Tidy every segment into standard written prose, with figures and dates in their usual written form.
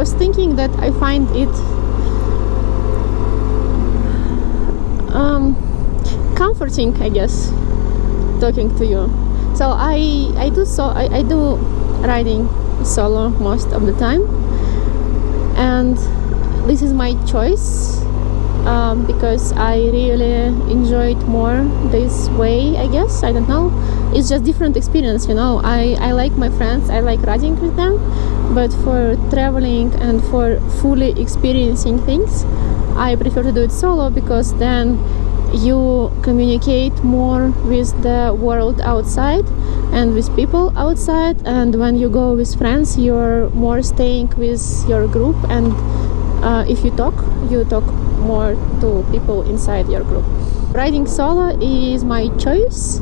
was thinking that I find it comforting, I guess, talking to you. So I do riding solo most of the time, and this is my choice because I really enjoy it more this way, I guess. I don't know, it's just different experience, you know. I like my friends, I like riding with them, but for traveling and for fully experiencing things, I prefer to do it solo, because then you communicate more with the world outside and with people outside, and when you go with friends, you're more staying with your group, and if you talk more to people inside your group. Riding solo is my choice,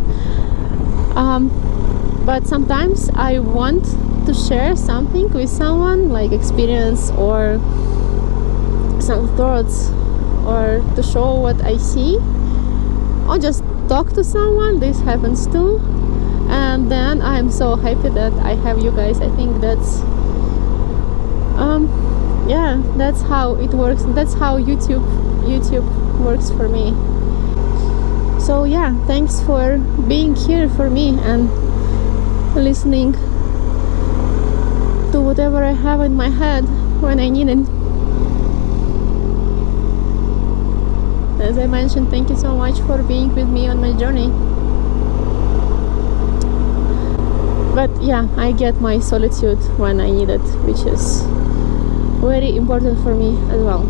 but sometimes I want to share something with someone, like experience or some thoughts, or to show what I see, or just talk to someone. This happens too, and then I'm so happy that I have you guys. I think that's yeah, that's how it works. That's how YouTube works for me. So yeah, thanks for being here for me and listening to whatever I have in my head when I need it. As I mentioned, thank you so much for being with me on my journey. But yeah, I get my solitude when I need it, which is very important for me as well.